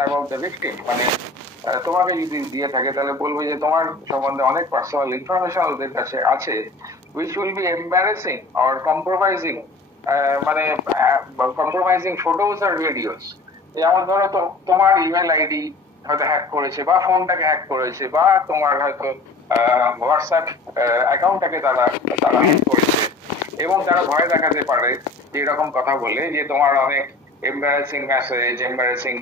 About the victim, মানে তোমাকে যদি দিয়ে থাকে তাহলে বলবে যে তোমার সম্বন্ধে অনেক পার্সোনাল ইনফরমেশন ওদের কাছে আছে, which will be embarrassing or compromising, মানে কম্প্রোমাইজিং ফটোস আর ভিডিওস। যেমন ধরো তোমার ইমেল আইডি হয়তো হ্যাক করেছে, বা ফোনটাকে হ্যাক করেছে, বা তোমার হয়তো হোয়াটসঅ্যাপ অ্যাকাউন্টটাকে তারা তারা হ্যাক করেছে, এবং তারা ভয় দেখাতে পারে যে এরকম কথা বলে যে তোমার অনেক এম্বারাসিং মেসেজ, এম্বারাসিং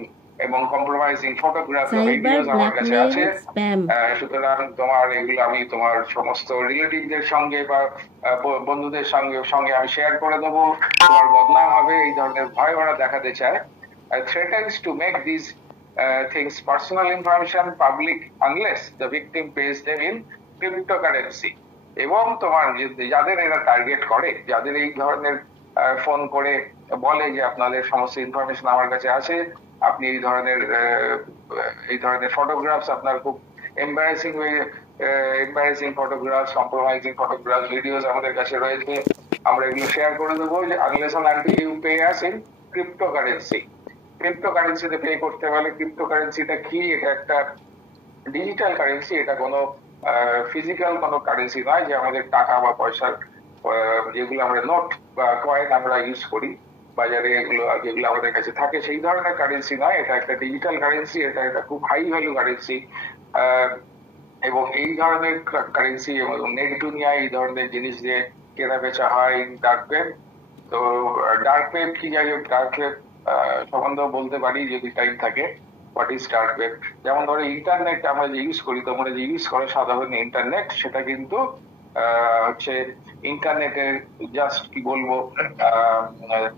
এবং কম্প্রোমাইজিং ফটোগ্রাফ, সাইবার ভিডিওস আমার কাছে ব্ল্যাকমেইল, আছে। স্প্যাম। সুতরাং তোমার এগুলো আমি তোমার সমস্ত রিলেটিভদের সঙ্গে বা বন্ধুদের সঙ্গে সঙ্গে আমি শেয়ার করে দেবো, তোমার বদনাম হবে, এই ধরনের ভয় ওরা দেখাতে চায়। threatens to make these things personal information public unless the victim pays them in cryptocurrency। এবং তোমার যাদের এরা টার্গেট করে, যাদের এই ধরনের ফোন করে বলে যে আপনাদের সমস্ত ইনফরমেশন আমার কাছে আছে, আপনি এই ধরনের ফটোগ্রাফস, আপনার খুব embarrassing photographs, compromising photographs, videos আমাদের কাছে রয়েছে, আমরা এগুলো শেয়ার করে দেবো যে unless and until you pay us in cryptocurrency. ক্রিপ্টোকারেন্সিতে পে করতে হলে, ক্রিপ্টোকারেন্সিটা কি? এটা একটা ডিজিটাল কারেন্সি, এটা কোনো ফিজিক্যাল কোনো কারেন্সি নয়, যে আমাদের টাকা বা পয়সার যেগুলো আমরা নোট বা কয়েন আমরা ইউজ করি বাজারে, যেগুলো আমাদের কাছে থাকে, সেই ধরনের কারেন্সি নয়। এটা একটা ডিজিটাল কারেন্সি, এটা একটা খুব হাই ভ্যালু কারেন্সি। এবং এই ধরনের কারেন্সি এবং নেট দুনিয়ায় এই ধরনের জিনিস দিয়ে কেনা বেচা হয় ডার্ক ওয়েব। তো ডার্ক ওয়েব কি, যাই হোক, ডার্ক ওয়েব সম্বন্ধেও বলতে পারি যদি টাইম থাকে। What is dark web? যেমন ধরো ইন্টারনেট আমরা যে ইউজ করি, তোমরা যে ইউজ করো সাধারণ ইন্টারনেট, সেটা কিন্তু হচ্ছে ইন্টারনেটের জাস্ট কি বলবো,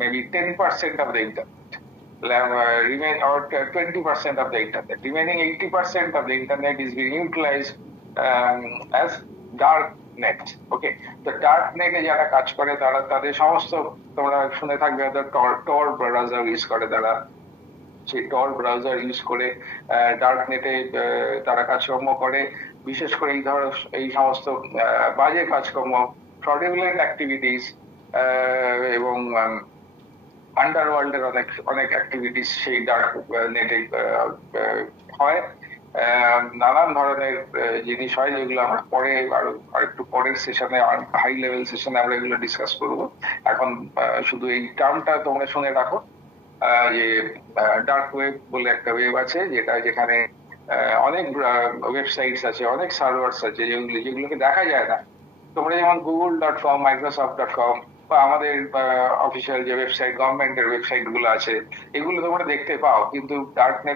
maybe 10% of the internet, remain or 20% of the internet. Remaining 80% of the internet is being utilized as dark net. Okay, তো ডার্ক নেটে যারা কাজ করে তারা তাদের সমস্ত, তোমরা শুনে থাকবে হয়তো টর ব্রাউজার ইউজ করে, তারা সেই টর ব্রাউজার ইউজ করে ডার্ক নেটে তারা কাজকর্ম করে। বিশেষ করে এই সমস্ত বাজে কাজকর্ম, ফ্রডুলেন্ট অ্যাক্টিভিটিস এবং আন্ডারওয়ার্ল্ডের অনেক অ্যাক্টিভিটিস সেই ডার্ক নেটে হয়। নানান ধরনের জিনিস হয়, যেগুলো আমরা পরে আরেকটু পরের সেশনে, হাই লেভেল সেশনে আমরা এগুলো ডিসকাস করবো। এখন শুধু এই টার্মটা তোমরা শুনে রাখো যে ডার্ক ওয়েব বলে একটা ওয়েব আছে, যেখানে অনেক ওয়েবসাইটস আছে, অনেক সার্ভার্স আছে, যেগুলোকে দেখা যায় না। তোমরা যেমন google.com, microsoft.com বা আমাদের অফিসিয়াল যে ওয়েবসাইট, গভর্নমেন্টের ওয়েবসাইট গুলো আছে, এগুলো তোমরা দেখতে পাও, কিন্তু ডার্ক নেট